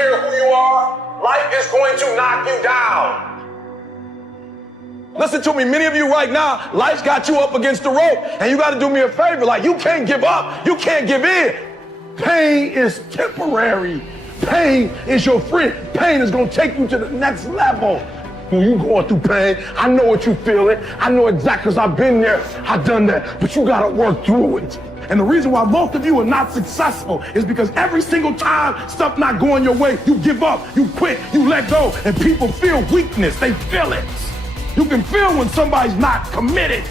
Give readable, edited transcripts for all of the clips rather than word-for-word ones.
care who you are, life is going to knock you down. Listen to me, many of you right now, life's got you up against the rope, and you got to do me a favor. Like, you can't give up. You can't give in. Pain is temporary. Pain is your friend. Pain is going to take you to the next level. When you going through pain, I know what you feeling. I know exactly, because I've been there. I've done that. But you got to work through it. And the reason why most of you are not successful is because every single time stuff not going your way, you give up, you quit, you let go, and people feel weakness. They feel it. You can feel when somebody's not committed,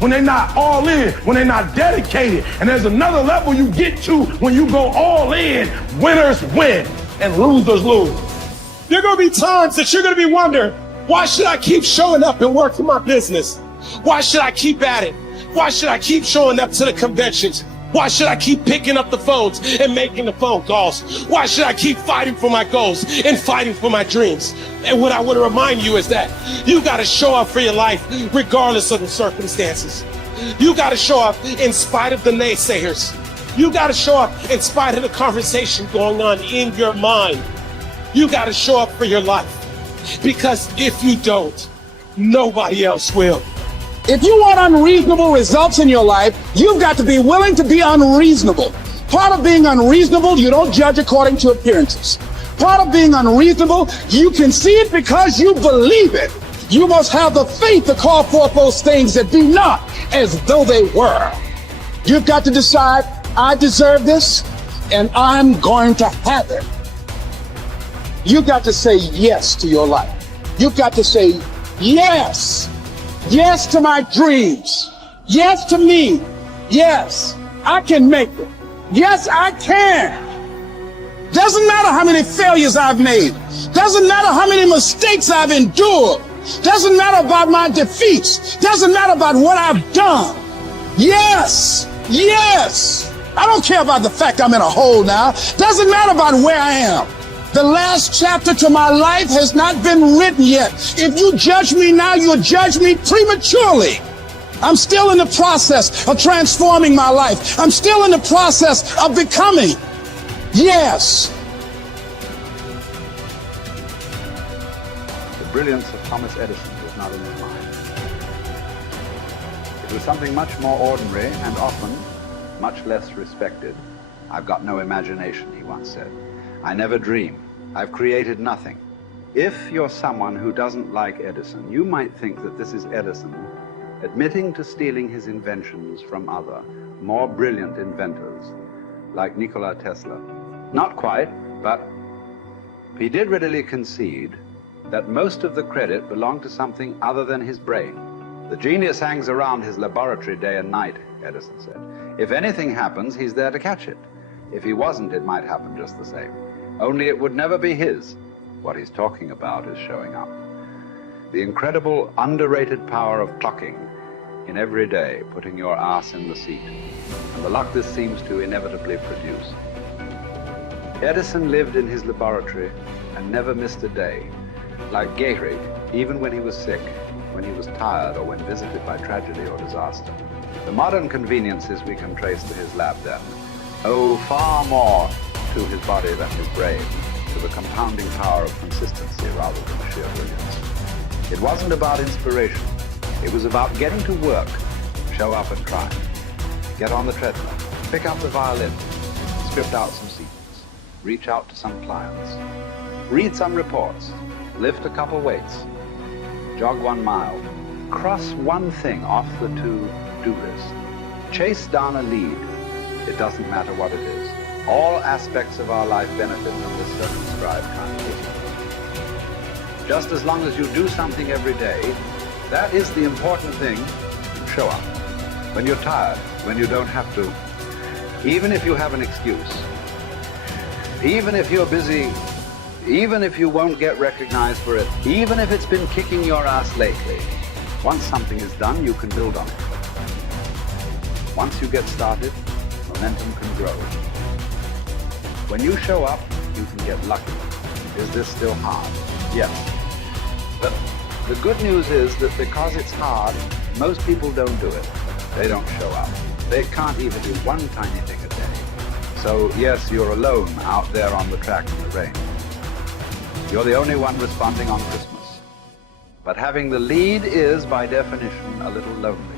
when they're not all in, when they're not dedicated. And there's another level you get to when you go all in. Winners win and losers lose. There are going to be times that you're going to be wondering, why should I keep showing up and working my business? Why should I keep at it? Why should I keep showing up to the conventions? Why should I keep picking up the phones and making the phone calls? Why should I keep fighting for my goals and fighting for my dreams? And what I want to remind you is that you got to show up for your life regardless of the circumstances. You got to show up in spite of the naysayers. You got to show up in spite of the conversation going on in your mind. You got to show up for your life, because if you don't, nobody else will. If you want unreasonable results in your life, you've got to be willing to be unreasonable. Part of being unreasonable, you don't judge according to appearances. Part of being unreasonable, you can see it because you believe it. You must have the faith to call forth those things that be not as though they were. You've got to decide, I deserve this, and I'm going to have it. You've got to say yes to your life. You've got to say yes. Yes to my dreams. Yes to me. Yes, I can make it. Yes, I can. Doesn't matter how many failures I've made. Doesn't matter how many mistakes I've endured. Doesn't matter about my defeats. Doesn't matter about what I've done. Yes, yes. I don't care about the fact I'm in a hole now. Doesn't matter about where I am. The last chapter to my life has not been written yet. If you judge me now, you'll judge me prematurely. I'm still in the process of transforming my life. I'm still in the process of becoming. Yes. The brilliance of Thomas Edison was not in his mind. It was something much more ordinary and often much less respected. I've got no imagination, he once said. I never dream. I've created nothing. If you're someone who doesn't like Edison, you might think that this is Edison admitting to stealing his inventions from other, more brilliant inventors, like Nikola Tesla. Not quite, but he did readily concede that most of the credit belonged to something other than his brain. The genius hangs around his laboratory day and night, Edison said. If anything happens, he's there to catch it. If he wasn't, it might happen just the same. Only it would never be his. What he's talking about is showing up. The incredible, underrated power of clocking in every day, putting your ass in the seat, and the luck this seems to inevitably produce. Edison lived in his laboratory and never missed a day. Like Gehrig, even when he was sick, when he was tired, or when visited by tragedy or disaster. The modern conveniences we can trace to his lab then owe far more to his body than his brain, to the compounding power of consistency rather than sheer brilliance. It wasn't about inspiration. It was about getting to work, show up and try. Get on the treadmill, pick up the violin, script out some sequence, reach out to some clients, read some reports, lift a couple weights, jog 1 mile, cross one thing off the to-do list, chase down a lead. It doesn't matter what it is. All aspects of our life benefit from this circumscribed kind of discipline. Just as long as you do something every day, that is the important thing. Show up. When you're tired, when you don't have to, even if you have an excuse, even if you're busy, even if you won't get recognized for it, even if it's been kicking your ass lately, once something is done, you can build on it. Once you get started, momentum can grow. When you show up, you can get lucky. Is this still hard? Yes. But the good news is that because it's hard, most people don't do it. They don't show up. They can't even do one tiny thing a day. So yes, you're alone out there on the track in the rain. You're the only one responding on Christmas. But having the lead is, by definition, a little lonely.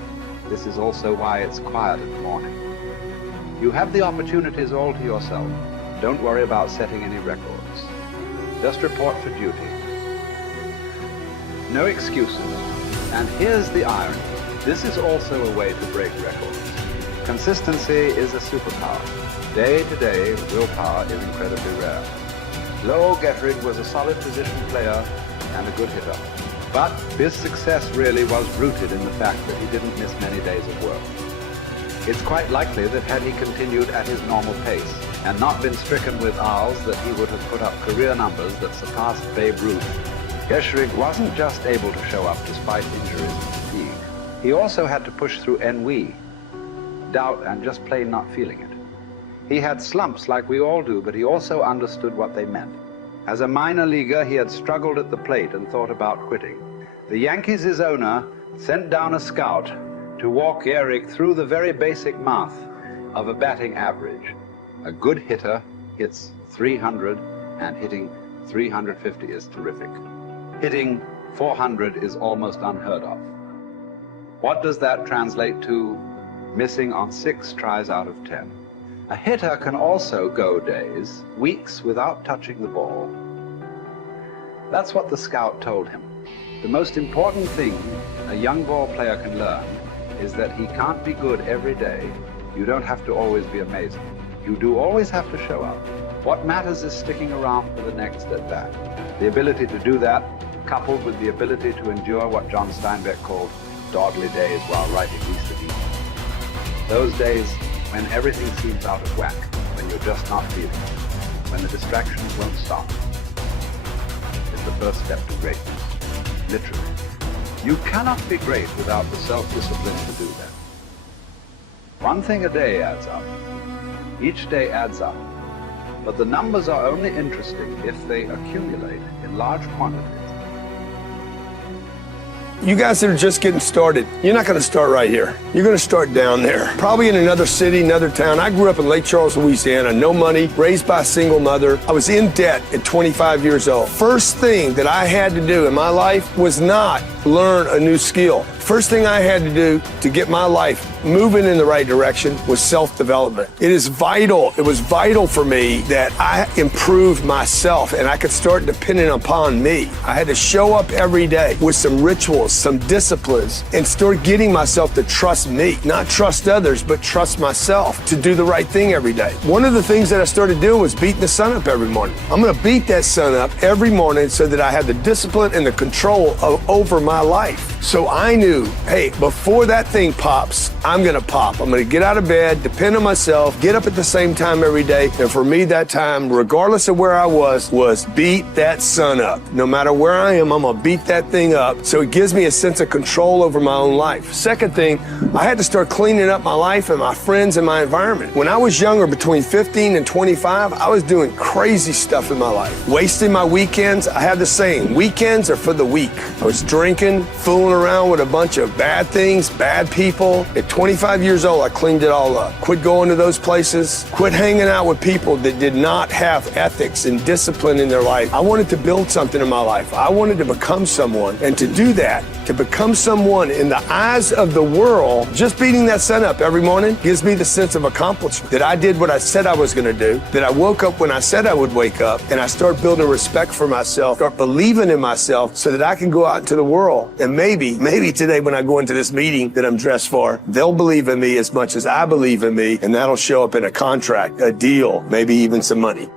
This is also why it's quiet in the morning. You have the opportunities all to yourself. Don't worry about setting any records. Just report for duty. No excuses. And here's the irony. This is also a way to break records. Consistency is a superpower. Day to day, willpower is incredibly rare. Lowell Gettrig was a solid position player and a good hitter. But his success really was rooted in the fact that he didn't miss many days of work. It's quite likely that had he continued at his normal pace and not been stricken with R's, that he would have put up career numbers that surpassed Babe Ruth. Gettrig wasn't just able to show up despite injuries and fatigue. He also had to push through ennui, doubt, and just plain not feeling it. He had slumps like we all do, but he also understood what they meant. As a minor leaguer, he had struggled at the plate and thought about quitting. The Yankees' owner sent down a scout to walk Gehrig through the very basic math of a batting average. A good hitter hits 300, and hitting 350 is terrific. Hitting 400 is almost unheard of. What does that translate to? Missing on 6 tries out of 10. A hitter can also go days, weeks without touching the ball. That's what the scout told him. The most important thing a young ball player can learn is that he can't be good every day. You don't have to always be amazing. You do always have to show up. What matters is sticking around for the next at-bat. The ability to do that, coupled with the ability to endure what John Steinbeck called dawdly days while writing Easter Eve. Those days when everything seems out of whack, when you're just not feeling it, when the distractions won't stop, is the first step to greatness. Literally. You cannot be great without the self-discipline to do that. One thing a day adds up. Each day adds up. But the numbers are only interesting if they accumulate in large quantities. You guys that are just getting started, you're not going to start right here. You're going to start down there, probably in another city, another town. I grew up in Lake Charles, Louisiana, no money, raised by a single mother. I was in debt at 25 years old. First thing that I had to do in my life was not learn a new skill. First thing I had to do to get my life moving in the right direction was self-development. It is vital. It was vital for me that I improved myself and I could start depending upon me. I had to show up every day with some rituals, some disciplines, and start getting myself to trust me, not trust others, but trust myself to do the right thing every day. One of the things that I started doing was beating the sun up every morning. I'm going to beat that sun up every morning so that I have the discipline and the control over my life. So I knew, hey, before that thing pops, I'm going to pop. I'm going to get out of bed, depend on myself, get up at the same time every day. And for me, that time, regardless of where I was beat that sun up. No matter where I am, I'm going to beat that thing up. So it gives me a sense of control over my own life. Second thing, I had to start cleaning up my life and my friends and my environment. When I was younger, between 15 and 25, I was doing crazy stuff in my life. Wasting my weekends. I had the saying, weekends are for the weak. I was drinking, fooling around with a bunch of bad things, bad people. At 25 years old, I cleaned it all up. Quit going to those places. Quit hanging out with people that did not have ethics and discipline in their life. I wanted to build something in my life. I wanted to become someone. And to do that, to become someone in the eyes of the world, just beating that sun up every morning gives me the sense of accomplishment that I did what I said I was going to do, that I woke up when I said I would wake up, and I start building respect for myself, start believing in myself so that I can go out into the world. And maybe today when I go into this meeting that I'm dressed for, they'll believe in me as much as I believe in me, and that'll show up in a contract, a deal, maybe even some money.